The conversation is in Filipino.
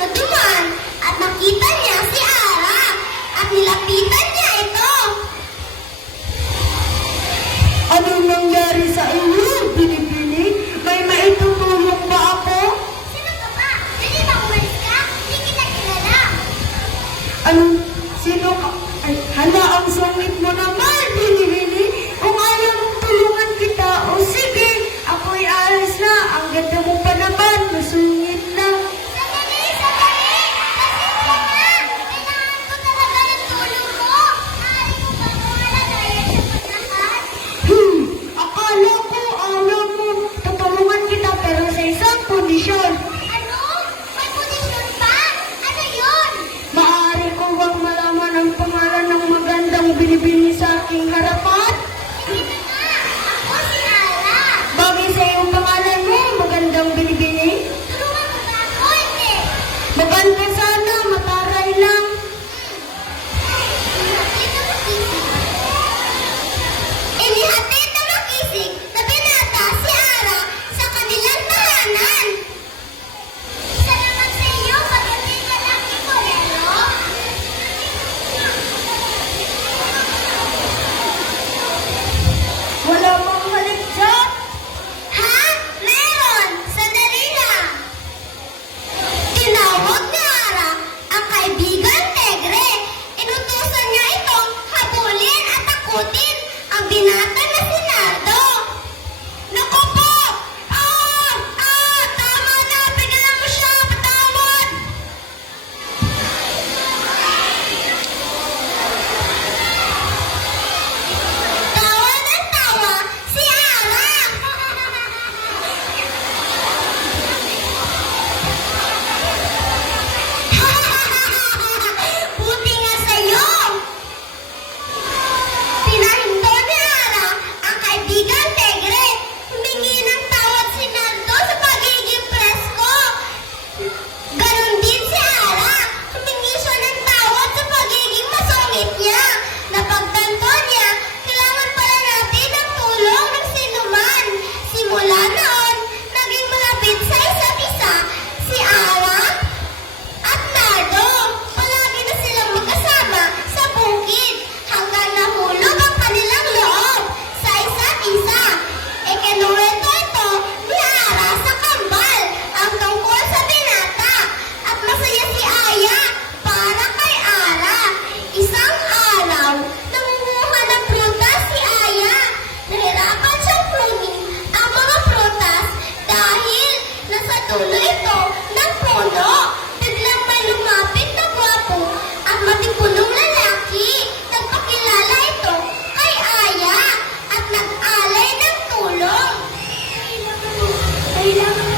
na duman at nakita niya si Ara at nilapitan niya ito. Anong nangyari sa iyo, Bini-Bini? May maitutulong ba ako? Sino ka ba? Dali ba umalis ka? Hindi kita kilala. Anong, sino ka? Ay, hala, ang sungit mo naman, Bini-Bini. Kung ayaw mong tulungan kita, o sige, ako'y alis na. Ang ganda mo pa naman, masungit na. Sandali! Pasensya na! Kailangan ko talaga ng tulong mo. Maaari mo ba mawala dahil sa paglakas? Akala ko, ayaw mo. Tutulungan kita, pero sa isang kondisyon. Ano? May posisyon pa? Ano yun? Maaari ko bang malaman ang pangalan ng magandang Bini-Bini sa aking harapan? Sige na nga! Ako si Ala! Bagay sa iyong pangalan mo, magandang Bini-Bini. Tulungan mo ba ako? Hindi! Maganda sana, mataray lang. Inihatid na makisig na binata si Ara sa kanilang tahanan. Isa naman sa iyo, pagdating ka ng Ikolero. Wala mang halik dyan. Ha? Meron! Sandali lang! Tinawag ni Ara ang kaibigan Negre. Inutusan niya itong habulin at takutin ang binata na si Nardo. Naku po! Tama na! Pigilan mo siya! Patawad! Tawa ng tawa si Ara! Buti nga sa'yo! Pinahinto ni Ara ang kaibigan Tegre. Humingi ng tawad si Nardo sa pagiging presko. Ganon din si Ara. Humingi siya ng tawad sa pagiging masungit niya. Napagtanto niya, kailangan pala natin ng tulong ng sinuman. Simula noon, naging malapit sa isa't isa si Ara at Nardo. Palagi na silang magkasama sa bukid hanggang nahulog ang kanilang loob sa isa't isa. Ikinuwento ito ni Ara sa kambal ang tungkol sa binata at masaya si Aya para kay Ara. Isang araw, nangunguha ng prutas si Aya. Nahirapan siyang kunin ang mga prutas dahil nasa dulo ito ng puno. Biglang may lumapit na gwapo at matipunong lalaki. Nagpakilala ito kay Aya at nag-alay ng tulong. Kailangan